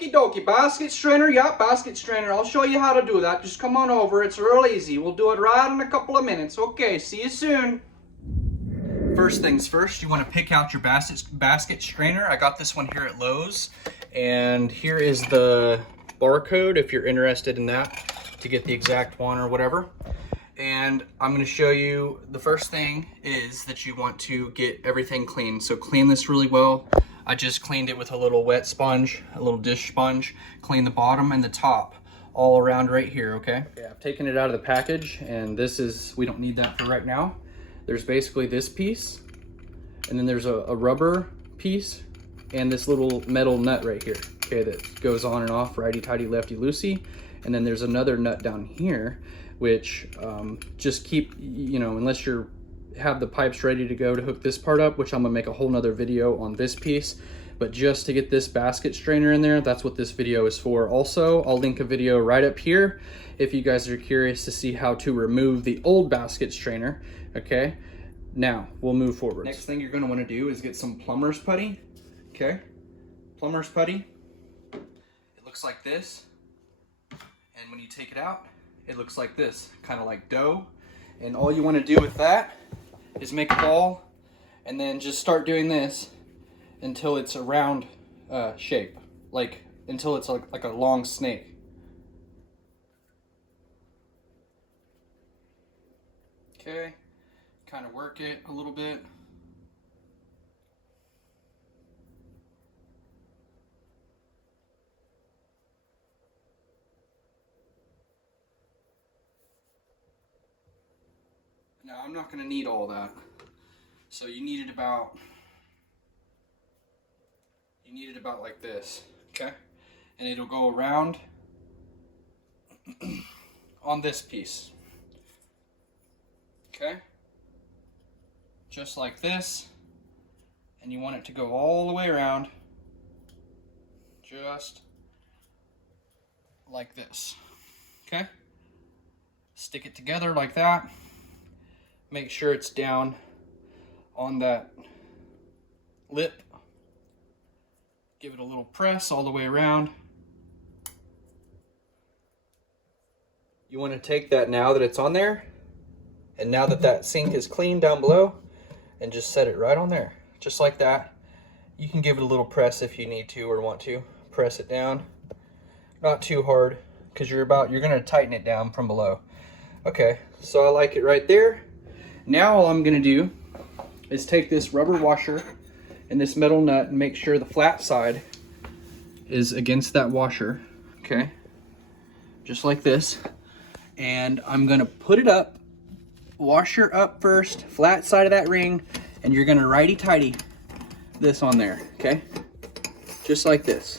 Okie dokie, basket strainer, yeah, basket strainer. I'll show you how to do that. Just come on over, it's real easy. We'll do it right in a couple of minutes. Okay, see you soon. First things first, you want to pick out your basket strainer. I got this one here at Lowe's, and here is the barcode if you're interested in that to get the exact one or whatever. And I'm going to show you, the first thing is that you want to get everything clean. So clean this really well. I just cleaned it with a little wet sponge, a little dish sponge. Clean the bottom and the top all around right here, okay? Okay, I've taken it out of the package, and this is, we don't need that for right now. There's basically this piece, and then there's a rubber piece, and this little metal nut right here, okay, that goes on and off, righty-tighty, lefty-loosey. And then there's another nut down here, which just keep, you know, unless you're have the pipes ready to go to hook this part up, which I'm gonna make a whole nother video on this piece, but just to get this basket strainer in there, that's what this video is for. Also, I'll link a video right up here if you guys are curious to see how to remove the old basket strainer. Okay, now we'll move forward. Next thing you're gonna wanna do is get some plumber's putty. Okay, plumber's putty, it looks like this, and when you take it out, it looks like this, kind of like dough. And all you want to do with that is make a ball, and then just start doing this until it's a round shape, like until it's like a long snake. Okay, kind of work it a little bit. Now, I'm not going to need all that, so you need it about like this, okay? And it'll go around on this piece, okay? Just like this, and you want it to go all the way around, just like this, okay? Stick it together like that. Make sure it's down on that lip. Give it a little press all the way around. You want to take that now that it's on there, and now that that sink is clean down below, and just set it right on there, just like that. You can give it a little press if you need to or want to. Press it down, not too hard, because you're going to tighten it down from below. Okay, so I like it right there. Now all I'm going to do is take this rubber washer and this metal nut and make sure the flat side is against that washer, okay? Just like this. And I'm going to put it up, washer up first, flat side of that ring, and you're going to righty-tighty this on there, okay? Just like this.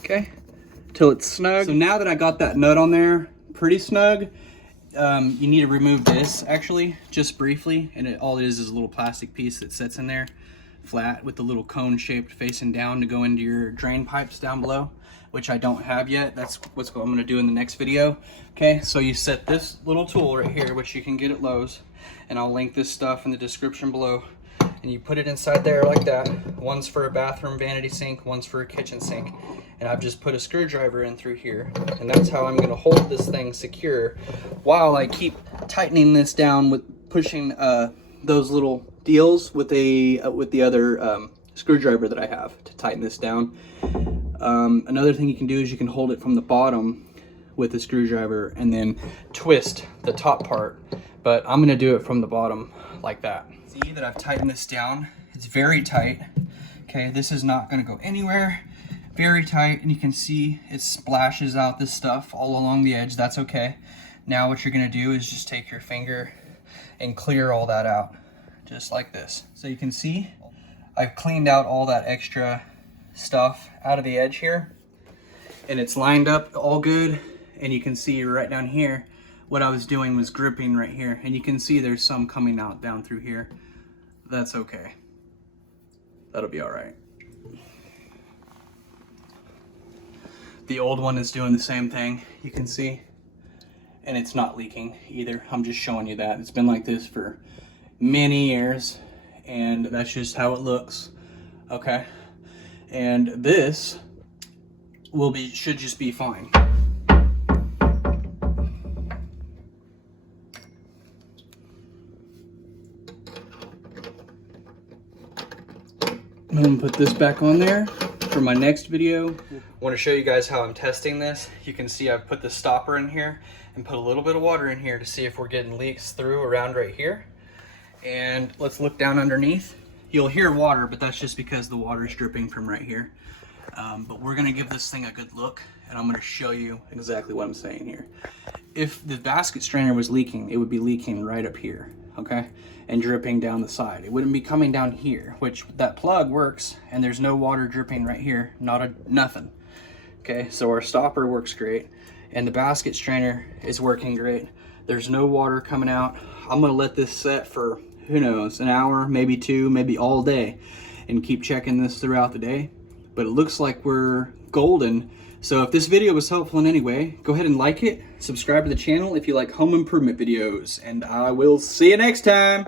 Okay? Till it's snug. So now that I got that nut on there pretty snug, you need to remove this actually, just briefly, and all it is a little plastic piece that sits in there flat with the little cone shaped facing down to go into your drain pipes down below, which I don't have yet. That's what I'm going to do in the next video. Okay, so you set this little tool right here, which you can get at Lowe's, and I'll link this stuff in the description below, and you put it inside there like that. One's for a bathroom vanity sink, one's for a kitchen sink. And I've just put a screwdriver in through here, and that's how I'm going to hold this thing secure while I keep tightening this down with pushing those little deals with the other screwdriver that I have to tighten this down. Another thing you can do is you can hold it from the bottom with the screwdriver and then twist the top part, but I'm going to do it from the bottom like that. See that I've tightened this down? It's very tight. Okay, this is not going to go anywhere. Very tight, and you can see it splashes out this stuff all along the edge. That's okay. Now what you're gonna do is just take your finger and clear all that out, just like this. So you can see I've cleaned out all that extra stuff out of the edge here, and it's lined up all good. And you can see right down here, what I was doing was gripping right here, and you can see there's some coming out down through here. That's okay. That'll be all right. The old one is doing the same thing, you can see, and it's not leaking either. I'm just showing you that. It's been like this for many years, and that's just how it looks, okay? And this should just be fine. I'm gonna put this back on there for my next video. I want to show you guys how I'm testing this. You can see I've put the stopper in here and put a little bit of water in here to see if we're getting leaks through around right here. And let's look down underneath. You'll hear water, but that's just because the water is dripping from right here. But we're gonna give this thing a good look, and I'm gonna show you exactly what I'm saying here. If the basket strainer was leaking, it would be leaking right up here, okay? And dripping down the side. It wouldn't be coming down here, which that plug works, and there's no water dripping right here, nothing. Okay, so our stopper works great, and the basket strainer is working great. There's no water coming out. I'm gonna let this set for, who knows, an hour, maybe two, maybe all day, and keep checking this throughout the day. But it looks like we're golden. So if this video was helpful in any way, go ahead and like it, subscribe to the channel if you like home improvement videos, and I will see you next time.